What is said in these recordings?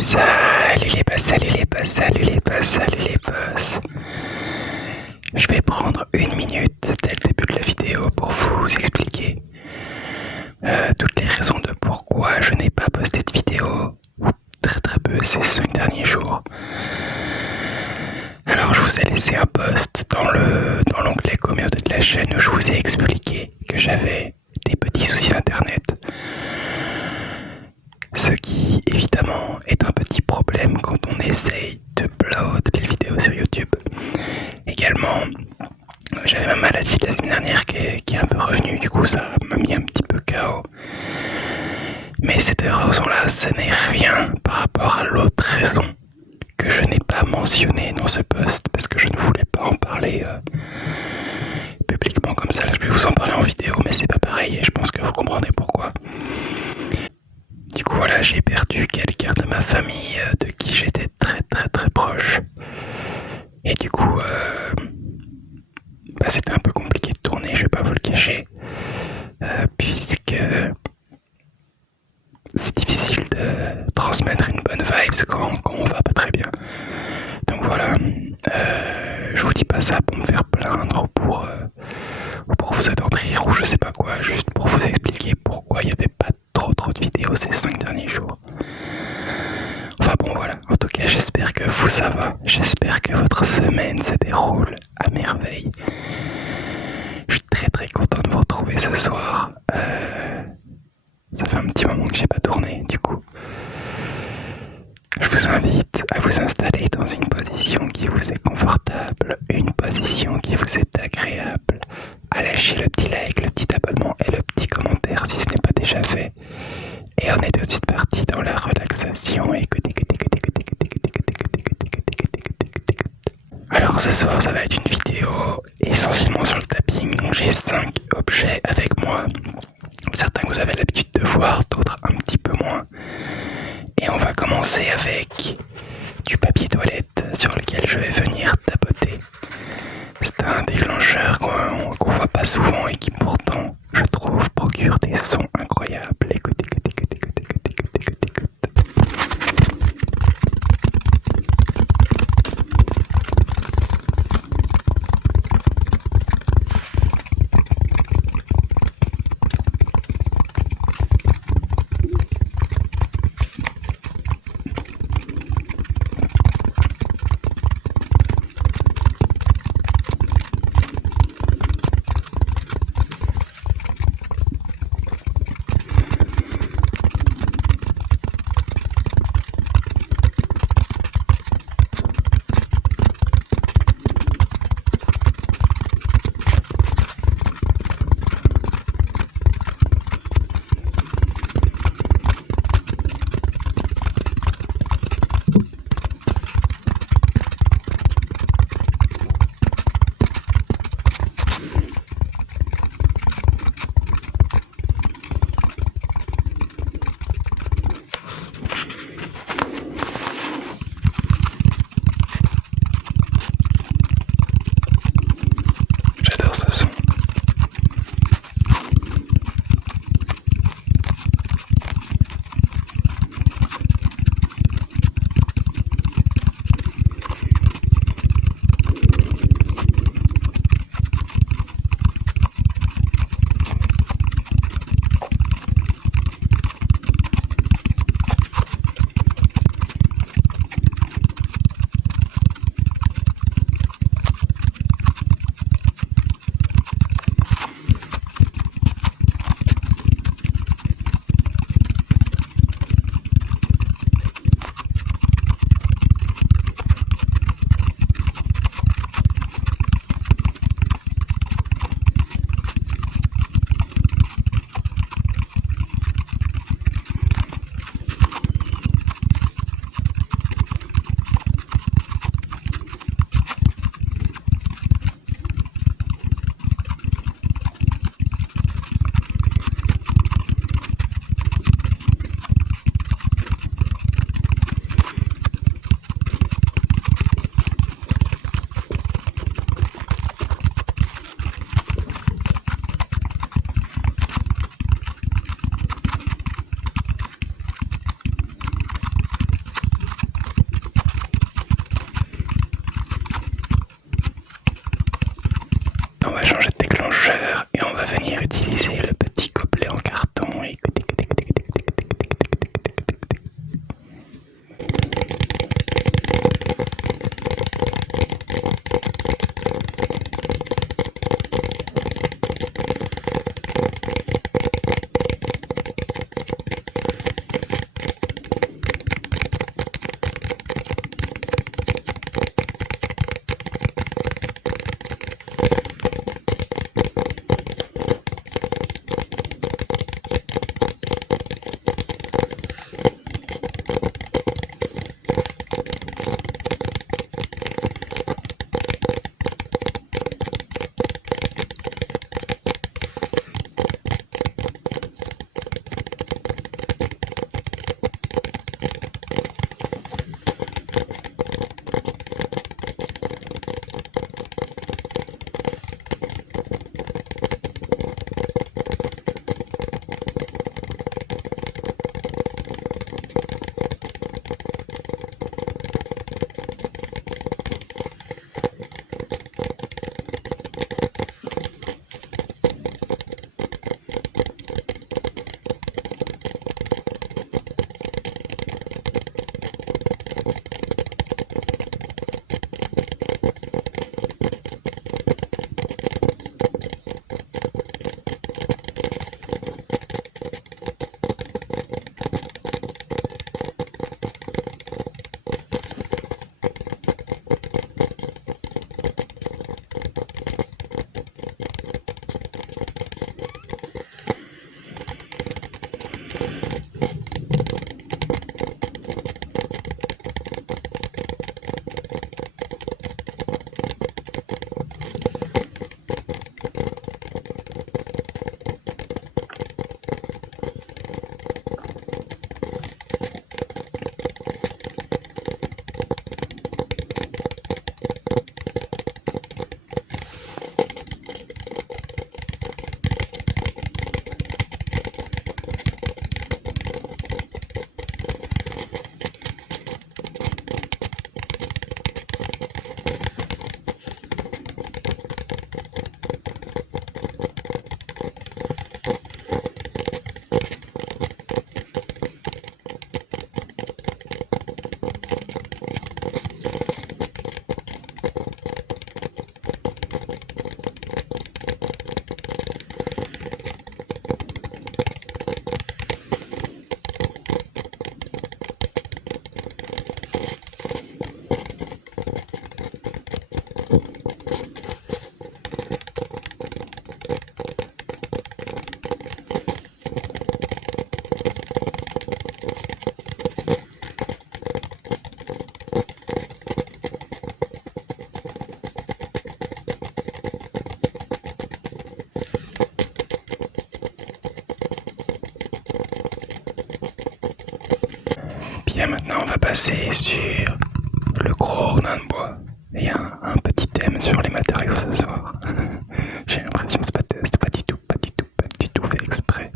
Salut les boss, salut les boss, salut les boss, salut les boss. Je vais prendre une minute dès le début de la vidéo pour vous expliquer toutes les raisons de pourquoi je n'ai pas posté de vidéo, ou très peu ces 5 derniers jours. Alors je vous ai laissé un post dans l'onglet communauté de la chaîne où je vous ai expliqué que j'avais des petits soucis d'internet. Ce qui évidemment est un petit problème quand on essaye de upload les vidéos sur YouTube. Également, j'avais ma maladie la semaine dernière qui est un peu revenue, du coup ça m'a mis un petit peu KO. Mais cette raison-là, ce n'est rien par rapport à l'autre raison que je n'ai pas mentionnée dans ce post parce que je ne voulais pas en parler publiquement comme ça. Là, je vais vous en parler en vidéo, mais c'est pas pareil et je pense que vous comprendrez pourquoi. Du coup voilà, j'ai perdu quelqu'un de ma famille de qui j'étais très proche. Et du coup, c'était un peu compliqué de tourner, je vais pas vous le cacher. Puisque c'est difficile de transmettre une bonne vibe quand on va pas très bien. Donc voilà, je vous dis pas ça pour me faire plaindre ou pour vous attendrir ou je sais pas quoi, juste pour vous expliquer pourquoi il n'y avait pas trop de vidéos ces 5 derniers jours. Enfin bon voilà, en tout cas j'espère que vous ça va, j'espère que votre semaine se déroule à merveille. Je suis très content de vous retrouver ce soir. Ça fait un petit moment que j'ai pas tourné du coup. Je vous invite à vous installer dans une position qui vous est confortable, une position qui vous est agréable, à lâcher le petit like, le petit abonnement et le petit commentaire si ce n'est pas déjà fait. Et on est tout de suite parti dans la relaxation. Alors ce soir ça va être une vidéo essentiellement sur le tapping. Donc j'ai 5 objets avec moi. Certains que vous avez l'habitude de voir, d'autres un petit peu moins. Et on va commencer avec du papier toilette sur lequel je vais venir tapoter. C'est un déclencheur qu'on voit pas souvent et qui pourtant, je trouve, procure des sons incroyables. Écoute. on va passer sur le gros rodin de bois. Il y a un petit thème sur les matériaux ce soir. J'ai l'impression que c'est pas du tout, pas du tout fait exprès.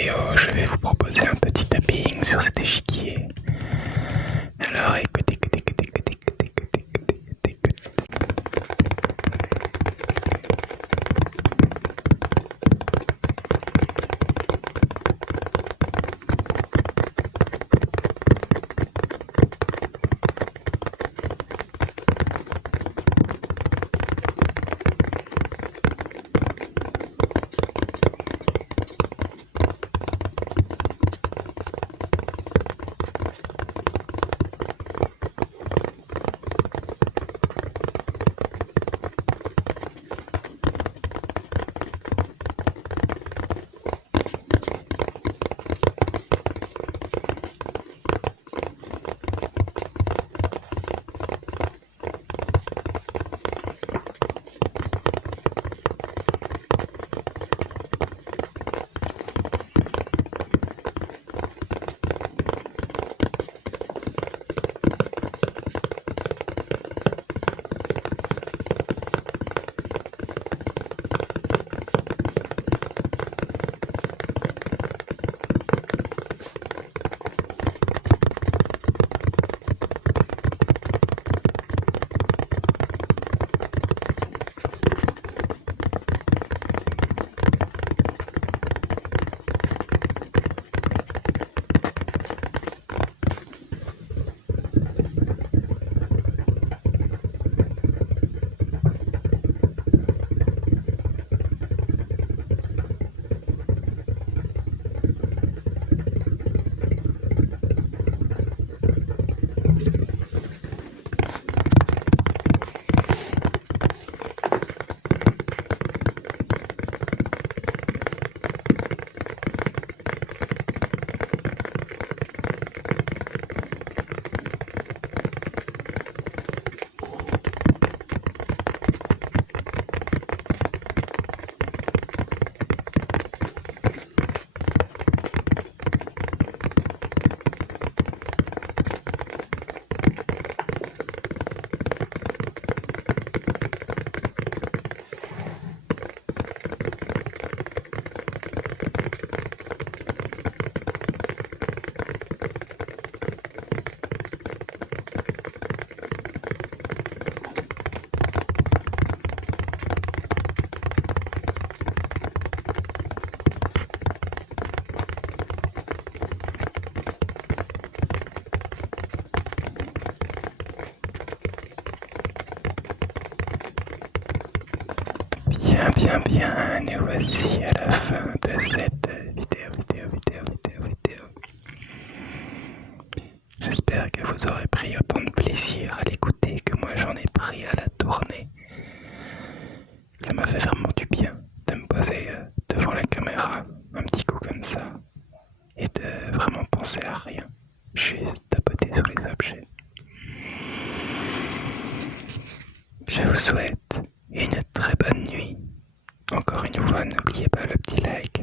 vidéo, je vais vous proposer un petit tapping sur cet échiquier. Alors écoutez, écoutez, écoutez, écoutez, écoutez, écoutez, écoutez, écoutez. Bien, bien, bien, nous voici à la fin de cette vidéo. J'espère que vous aurez pris autant de plaisir à l'écouter que moi j'en ai pris à la tourner. Ça m'a fait vraiment du bien de me poser devant la caméra un petit coup comme ça et de vraiment penser à rien, juste tapoter sur les objets. Je vous souhaite une très bonne nuit. Encore une fois, n'oubliez pas le petit like